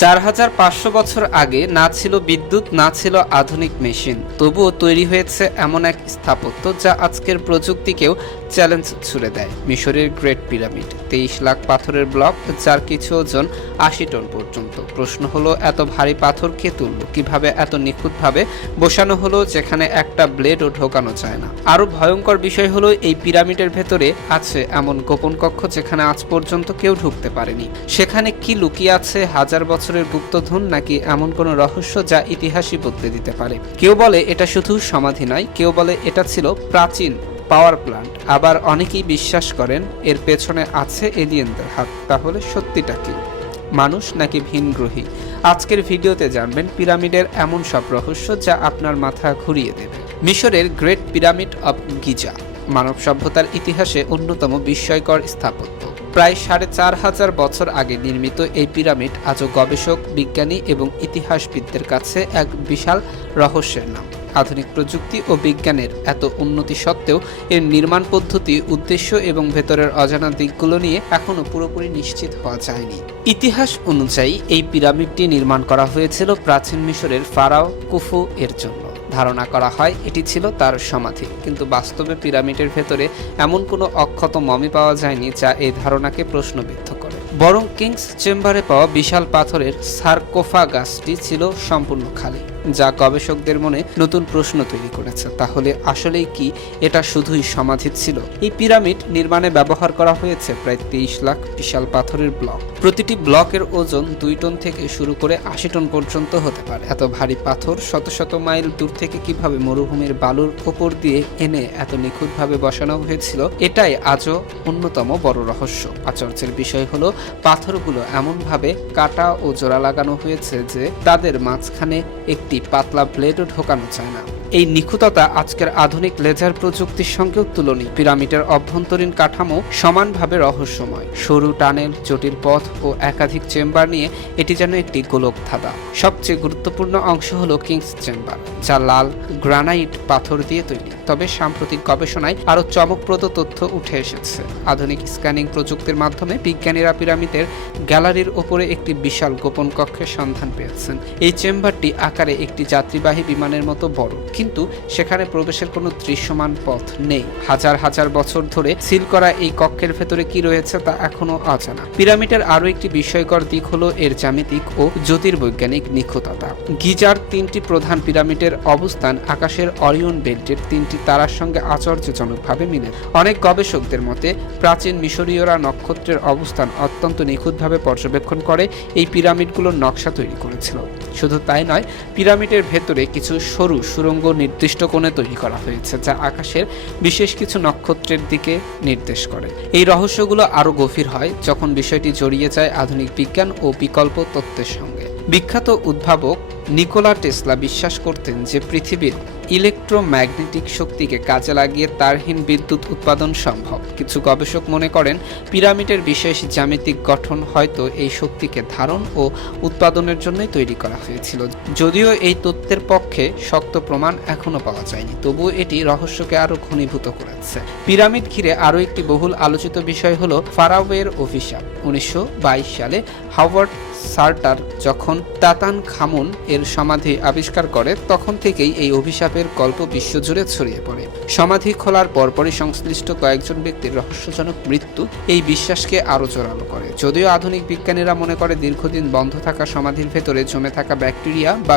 4500 বছর আগে না ছিল বিদ্যুৎ, না ছিল আধুনিক মেশিন, তবুও তৈরি হয়েছে এমন এক স্থাপত্য যা আজকের প্রযুক্তিকেও চ্যালেঞ্জ ছুড়ে দেয়। মিশরের গ্রেট পিরামিড, 23 লাখ পাথরের ব্লক, যার কিছু ওজন 80 টন পর্যন্ত। প্রশ্ন হলো, এত ভারী পাথর কে তুলল, কিভাবে এত নিখুঁতভাবে বসানো হলো যেখানে একটা ব্লেডও ঢোকানো যায় না। আরো ভয়ঙ্কর বিষয় হলো, এই পিরামিডের ভেতরে আছে এমন গোপন কক্ষ যেখানে আজ পর্যন্ত কেউ ঢুকতে পারেনি। সেখানে কি লুকিয়ে আছে হাজার বছরের গুপ্তধন, নাকি এমন কোনো রহস্য যা ইতিহাসই বদলে দিতে পারে? কেউ বলে এটা শুধু সমাধি নয়, কেউ বলে এটা ছিল প্রাচীন পাওয়ার প্ল্যান্ট, আবার অনেকেই বিশ্বাস করেন এর পেছনে আছে এলিয়েনদের হাত। তাহলে সত্যিটা কি, মানুষ নাকি ভিনগ্রহী? আজকের ভিডিওতে জানবেন পিরামিডের এমন সব রহস্য যা আপনার মাথা ঘুরিয়ে দেবে। মিশরের গ্রেট পিরামিড অব গিজা মানব সভ্যতার ইতিহাসে অন্যতম বিস্ময়কর স্থাপত্য। প্রায় 4500 বছর আগে নির্মিত এই পিরামিড আজও গবেষক, বিজ্ঞানী এবং ইতিহাসবিদদের কাছে এক বিশাল রহস্যের নাম। আধুনিক প্রযুক্তি ও বিজ্ঞানের এত উন্নতি সত্ত্বেও এর নির্মাণ পদ্ধতি, উদ্দেশ্য এবং ভেতরের অজানা দিকগুলো নিয়ে এখনও পুরোপুরি নিশ্চিত হওয়া যায়নি। ইতিহাস অনুযায়ী এই পিরামিডটি নির্মাণ করা হয়েছিল প্রাচীন মিশরের ফারাও কুফু এর জন্য। ধারণা করা হয় এটি ছিল তার সমাধি, কিন্তু বাস্তবে পিরামিডের ভেতরে এমন কোনো অক্ষত মমি পাওয়া যায়নি যা এই ধারণাকে প্রশ্নবিদ্ধ করে। বরং কিংস চেম্বারে পাওয়া বিশাল পাথরের সার্কোফাগাসটি ছিল সম্পূর্ণ খালি, যা গবেষকদের মনে নতুন প্রশ্ন তৈরি করেছে। তাহলে আসলেই কি এটা শুধুই সমাধি ছিল? এই পিরামিড নির্মাণে ব্যবহার করা হয়েছে প্রায় 23 লাখ বিশাল পাথরের ব্লক। প্রতিটি ব্লকের ওজন 2 টন থেকে শুরু করে 80 টন পর্যন্ত হতে পারে। এত ভারী পাথর শত শত মাইল দূর থেকে কিভাবে মরুভূমির বালুর ওপর দিয়ে এনে এত নিখুঁতভাবে বসানো হয়েছিল, এটাই আজও অন্যতম বড় রহস্য। আশ্চর্যের বিষয় হলো, পাথরগুলো এমনভাবে কাটা ও জোড়া লাগানো হয়েছে যে তাদের মাঝখানে একটি পাতলা ব্লেডও ঢোকানো যায় না। এই নিখুঁততা আজকের আধুনিক লেজার প্রযুক্তির সঙ্গেও তুলনীয়। পিরামিডের অভ্যন্তরীণ কাঠামো সমানভাবে রহস্যময়। সরু টানেল, জটিল পথ ও একাধিক চেম্বার নিয়ে এটি যেন একটি গোলক ধাঁধা। সবচেয়ে গুরুত্বপূর্ণ অংশ হলো কিংস চেম্বার, যা লাল গ্রানাইট পাথর দিয়ে তৈরি। তবে সাম্প্রতিক গবেষণায় আরও চমকপ্রদ তথ্য উঠে এসেছে। আধুনিক স্ক্যানিং প্রযুক্তির মাধ্যমে বিজ্ঞানীরা পিরামিডের গ্যালারির ওপরে একটি বিশাল গোপন কক্ষের সন্ধান পেয়েছেন। এই চেম্বারটি আকারে একটি যাত্রীবাহী বিমানের মতো বড়, কিন্তু সেখানে প্রবেশের কোনো দৃশ্যমান পথ নেই। হাজার হাজার বছর ধরে সিল করা এই কক্ষের ভেতরে কি রয়েছে তা এখনো অজানা। পিরামিডের আরও একটি বিস্ময়কর দিক হলো এর জ্যামিতিক ও জ্যোতির্বৈজ্ঞানিক নিখুঁততা। গিজার 3টি প্রধান পিরামিডের অবস্থান আকাশের অরিয়ন বেল্টের 3টি তারার সঙ্গে আশ্চর্যজনকভাবে মিলে। অনেক গবেষকদের মতে প্রাচীন মিশরীয়রা নক্ষত্রের অবস্থান অত্যন্ত নিখুঁতভাবে পর্যবেক্ষণ করে এই পিরামিডগুলোর নকশা তৈরি করেছিল। শুধু তাই নয়, পিরামিডের ভেতরে কিছু সরু সুড়ঙ্গ নির্দিষ্ট কোণে তৈরি করা হয়েছে, যা আকাশের বিশেষ কিছু নক্ষত্রের দিকে নির্দেশ করে। এই রহস্যগুলো আরও গভীর হয় যখন বিষয়টি জড়িয়ে যায় আধুনিক বিজ্ঞান ও বিকল্প তত্ত্বের সঙ্গে। বিখ্যাত উদ্ভাবক নিকোলা টেসলা বিশ্বাস করতেন যে পৃথিবীর ইলেকট্রোম্যাগনেটিক শক্তিকে কাজে লাগিয়ে তারহীন বিদ্যুৎ উৎপাদন সম্ভব। কিছু গবেষক মনে করেন পিরামিডের বিশেষ জ্যামিতিক গঠন হয়তো এই শক্তিকে ধারণ ও উৎপাদনের জন্যই তৈরি করা হয়েছিল। যদিও এই তত্ত্বের পক্ষে শক্ত প্রমাণ এখনো পাওয়া যায়নি, তবুও এটি রহস্যকে আরও ঘনীভূত করেছে। পিরামিড ঘিরে আরও একটি বহুল আলোচিত বিষয় হলো ফারাওয়ের অভিশাপ। 1922 সালে হাওয়ার্ড সার্টার যখন তাতানখামুন এর সমাধি আবিষ্কার করে, তখন থেকেই এই অভিশাপের গল্প বিশ্বজুড়ে ছড়িয়ে পড়ে। সমাধি খোলার পরপরই সংশ্লিষ্ট কয়েকজন ব্যক্তির রহস্যজনক মৃত্যু এই বিশ্বাসকে আরও জোরালো করে। যদিও আধুনিক বিজ্ঞানীরা মনে করে দীর্ঘদিন বন্ধ থাকা সমাধির ভেতরে জমে থাকা ব্যাকটেরিয়া বা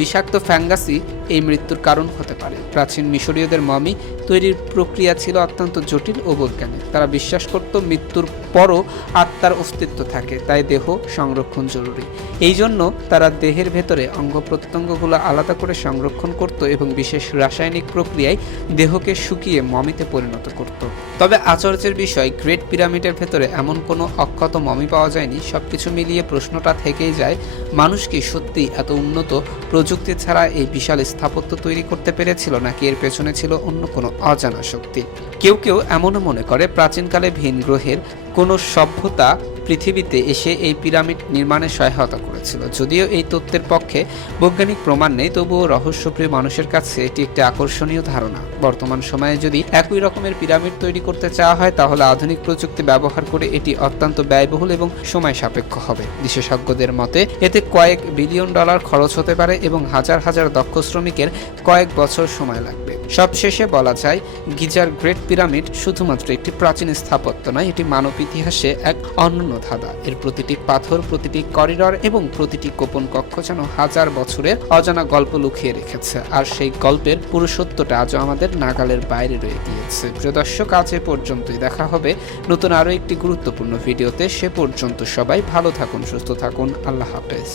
বিষাক্ত ফ্যাঙ্গাসই এই মৃত্যুর কারণ হতে পারে। প্রাচীন মিশরীয়দের মমি তৈরির প্রক্রিয়া ছিল অত্যন্ত জটিল ও বৈজ্ঞানিক। তারা বিশ্বাস করত মৃত্যুর পরও আত্মার অস্তিত্ব থাকে, তাই দেহ সংরক্ষণ জরুরি। এই জন্য তারা দেহের ভেতরে অঙ্গ প্রত্যঙ্গগুলো আলাদা করে সংরক্ষণ করত এবং বিশেষ রাসায়নিক প্রক্রিয়ায় দেহকে শুকিয়ে মমিতে পরিণত করত। তবে আশ্চর্যের বিষয়, গ্রেট পিরামিডের ভেতরে এমন কোনো অক্ষত মমি পাওয়া যায়নি। সবকিছু মিলিয়ে প্রশ্নটা থেকেই যায়, মানুষ কি সত্যি এত উন্নত প্রযুক্তি ছাড়া এই বিশাল স্থাপত্য তৈরি করতে পেরেছিল, নাকি এর পেছনে ছিল অন্য কোনো অজানা শক্তি? কেউ কেউ এমনও মনে করে প্রাচীনকালে ভিন গ্রহের কোনো সভ্যতা পৃথিবীতে এসে এই পিরামিড নির্মাণে সহায়তা করেছিল। যদিও এই তত্ত্বের পক্ষে বৈজ্ঞানিক প্রমাণ নেই, তবুও রহস্যপ্রিয় মানুষের কাছে এটি একটি আকর্ষণীয় ধারণা। বর্তমান সময়ে যদি একই রকমের পিরামিড তৈরি করতে চাওয়া হয়, তাহলে আধুনিক প্রযুক্তি ব্যবহার করে এটি অত্যন্ত ব্যয়বহুল এবং সময় সাপেক্ষ হবে। বিশেষজ্ঞদের মতে এতে কয়েক বিলিয়ন ডলার খরচ হতে পারে এবং হাজার হাজার দক্ষ শ্রমিকের কয়েক বছর সময় লাগবে। সবশেষে বলা যায়, গিজার গ্রেট পিরামিড শুধুমাত্র একটি প্রাচীন স্থাপত্য নয়, এটি মানব ইতিহাসে এক অনন্য ধাঁধা। এর প্রতিটি পাথর, প্রতিটি করিডর এবং প্রতিটি গোপন কক্ষ যেন হাজার বছরের অজানা গল্প লুকিয়ে রেখেছে, আর সেই গল্পের পুরো সত্যটা আজও আমাদের নাগালের বাইরে রয়ে গিয়েছে। প্রিয় দর্শক, আজ এ পর্যন্তই। দেখা হবে নতুন আরও একটি গুরুত্বপূর্ণ ভিডিওতে। সে পর্যন্ত সবাই ভালো থাকুন, সুস্থ থাকুন। আল্লাহ হাফেজ।